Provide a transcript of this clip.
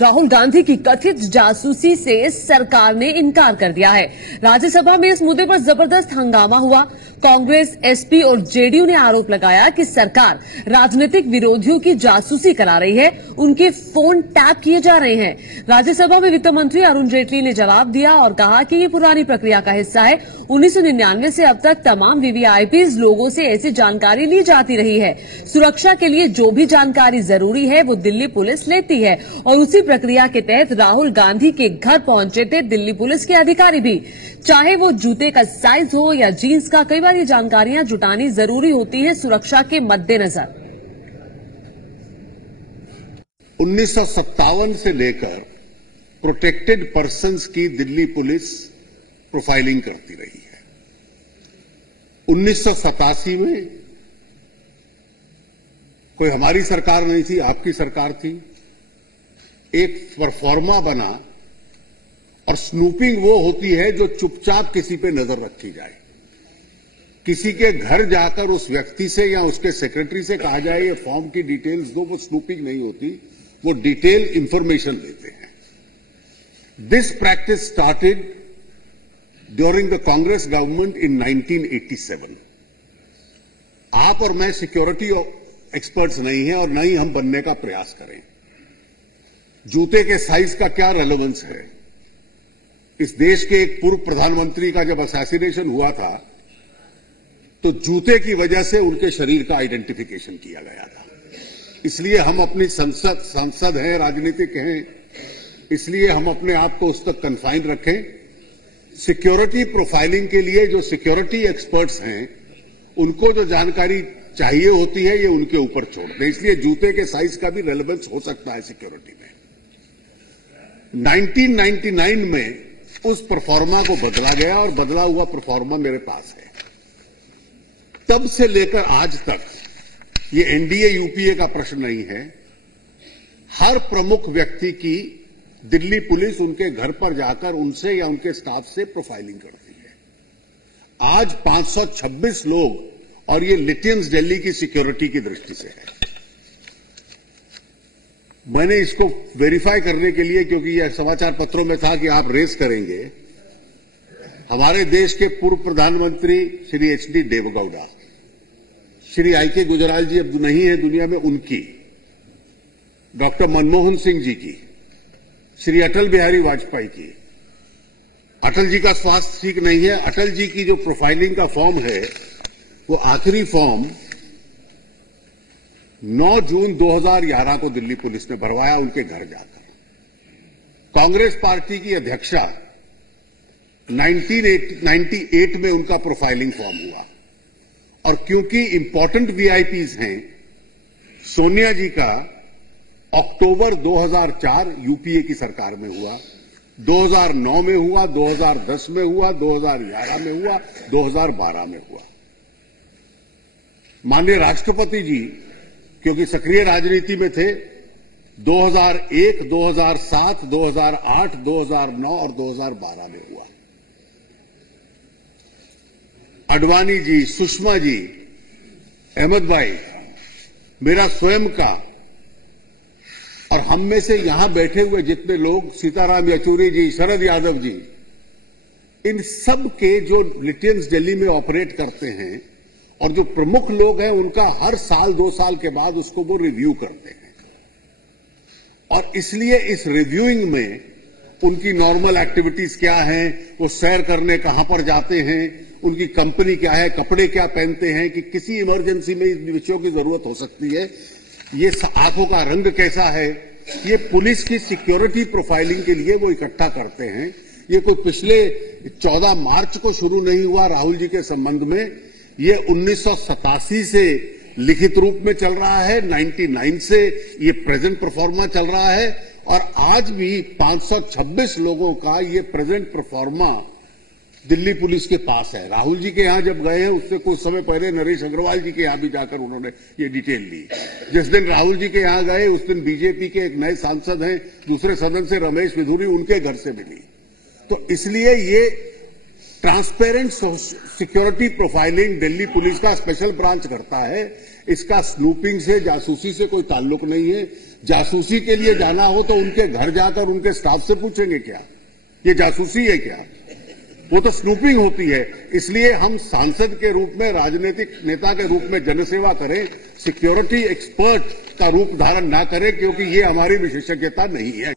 राहुल गांधी की कथित जासूसी से सरकार ने इनकार कर दिया है। राज्यसभा में इस मुद्दे पर जबरदस्त हंगामा हुआ। कांग्रेस, एसपी और जेडीयू ने आरोप लगाया कि सरकार राजनीतिक विरोधियों की जासूसी करा रही है, उनके फोन टैप किए जा रहे हैं। राज्यसभा में वित्त मंत्री अरुण जेटली ने जवाब दिया और कहा कि ये पुरानी प्रक्रिया का हिस्सा है। 1999 से अब तक तमाम वीवीआईपी लोगों से ऐसी जानकारी ली जाती रही है। सुरक्षा के लिए जो भी जानकारी जरूरी है वो दिल्ली पुलिस लेती है और उसी प्रक्रिया के तहत राहुल गांधी के घर पहुंचे थे दिल्ली पुलिस के अधिकारी भी। चाहे वो जूते का साइज हो या जीन्स का, कई बार ये जानकारियां जुटानी जरूरी होती है सुरक्षा के मद्देनजर। 1957 से लेकर प्रोटेक्टेड पर्सन्स की दिल्ली पुलिस प्रोफाइलिंग करती रही है। 1987 में कोई हमारी सरकार नहीं थी, आपकी सरकार थी। एक परफॉर्मा बना और स्नूपिंग वो होती है जो चुपचाप किसी पे नजर रखी जाए। किसी के घर जाकर उस व्यक्ति से या उसके सेक्रेटरी से कहा जाए ये फॉर्म की डिटेल्स दो, वो स्नूपिंग नहीं होती, वो डिटेल इंफॉर्मेशन देते हैं। This practice started during the Congress government in 1987। आप और मैं सिक्योरिटी एक्सपर्ट्स नहीं हैं और न ही हम बनने का प्रयास करें। जूते के साइज का क्या रेलेवेंस है? इस देश के एक पूर्व प्रधानमंत्री का जब असैसिनेशन हुआ था तो जूते की वजह से उनके शरीर का आइडेंटिफिकेशन किया गया था। इसलिए हम अपनी संसद हैं, राजनीतिक हैं, इसलिए हम अपने आप को उस तक कन्फाइन रखें। सिक्योरिटी प्रोफाइलिंग के लिए जो सिक्योरिटी एक्सपर्ट्स हैं उनको जो जानकारी चाहिए होती है ये उनके ऊपर छोड़ दें। इसलिए जूते के साइज का भी रेलेवेंस हो सकता है सिक्योरिटी में। 1999 में उस परफॉर्मा को बदला गया और बदला हुआ परफॉर्मा मेरे पास है। तब से लेकर आज तक ये एनडीए यूपीए का प्रश्न नहीं है। हर प्रमुख व्यक्ति की दिल्ली पुलिस उनके घर पर जाकर उनसे या उनके स्टाफ से प्रोफाइलिंग करती है। आज 526 लोग, और ये लिटियंस दिल्ली की सिक्योरिटी की दृष्टि से है। मैंने इसको वेरीफाई करने के लिए, क्योंकि यह समाचार पत्रों में था कि आप रेस करेंगे, हमारे देश के पूर्व प्रधानमंत्री श्री एचडी देवेगौड़ा, श्री आई.के. गुजराल जी अब नहीं है दुनिया में, उनकी, डॉक्टर मनमोहन सिंह जी की, श्री अटल बिहारी वाजपेयी की। अटल जी का स्वास्थ्य ठीक नहीं है। अटल जी की जो प्रोफाइलिंग का फॉर्म है वो आखिरी फॉर्म 9 जून 2011 को दिल्ली पुलिस ने भरवाया उनके घर जाकर। कांग्रेस पार्टी की अध्यक्षा 1998 में उनका प्रोफाइलिंग फॉर्म हुआ और क्योंकि इंपॉर्टेंट वीआईपीज हैं, सोनिया जी का अक्टूबर 2004 यूपीए की सरकार में हुआ, 2009 में हुआ, 2010 में हुआ, 2011 में हुआ, 2012 में हुआ। माननीय राष्ट्रपति जी क्योंकि सक्रिय राजनीति में थे, 2001, 2007, 2008, 2009 और 2012 में हुआ। अडवाणी जी, सुषमा जी, अहमद भाई, मेरा स्वयं का, और हम में से यहां बैठे हुए जितने लोग, सीताराम येचुरी जी, शरद यादव जी, इन सब के जो लिटियंस दिल्ली में ऑपरेट करते हैं और जो प्रमुख लोग हैं उनका हर साल 2 साल के बाद उसको वो रिव्यू करते हैं। और इसलिए इस रिव्यूइंग में उनकी नॉर्मल एक्टिविटीज क्या हैं, वो सैर करने कहां पर जाते हैं, उनकी कंपनी क्या है, कपड़े क्या पहनते हैं, कि किसी इमरजेंसी में इन विषयों की जरूरत हो सकती है, ये आंखों का रंग कैसा है, ये पुलिस की सिक्योरिटी प्रोफाइलिंग के लिए वो इकट्ठा करते हैं। ये कोई पिछले 14 मार्च को शुरू नहीं हुआ राहुल जी के संबंध में, ये 1987 से लिखित रूप में चल रहा है, 99 से ये प्रेजेंट परफॉर्मा चल रहा है और आज भी 526 लोगों का ये प्रेजेंट परफॉर्मा दिल्ली पुलिस के पास है। राहुल जी के यहां जब गए हैं उससे कुछ समय पहले नरेश अग्रवाल जी के यहां भी जाकर उन्होंने ये डिटेल ली। जिस दिन राहुल जी के यहां गए उस दिन बीजेपी के एक नए सांसद हैं दूसरे सदन से, रमेश विधुरी, उनके घर से मिली। तो इसलिए ये transparent security profiling Delhi police का स्पेशल ब्रांच करता है। इसका स्नूपिंग से, जासूसी से कोई ताल्लुक नहीं है। जासूसी के लिए जाना हो तो उनके घर जाकर उनके स्टाफ से पूछेंगे क्या? ये जासूसी है क्या? वो तो स्नूपिंग होती है। इसलिए हम सांसद के रूप में, राजनीतिक नेता के रूप में जनसेवा करें, सिक्योरिटी एक्सपर्ट का रूप धारण ना करें, क्योंकि ये हमारी विशेषज्ञता नहीं है।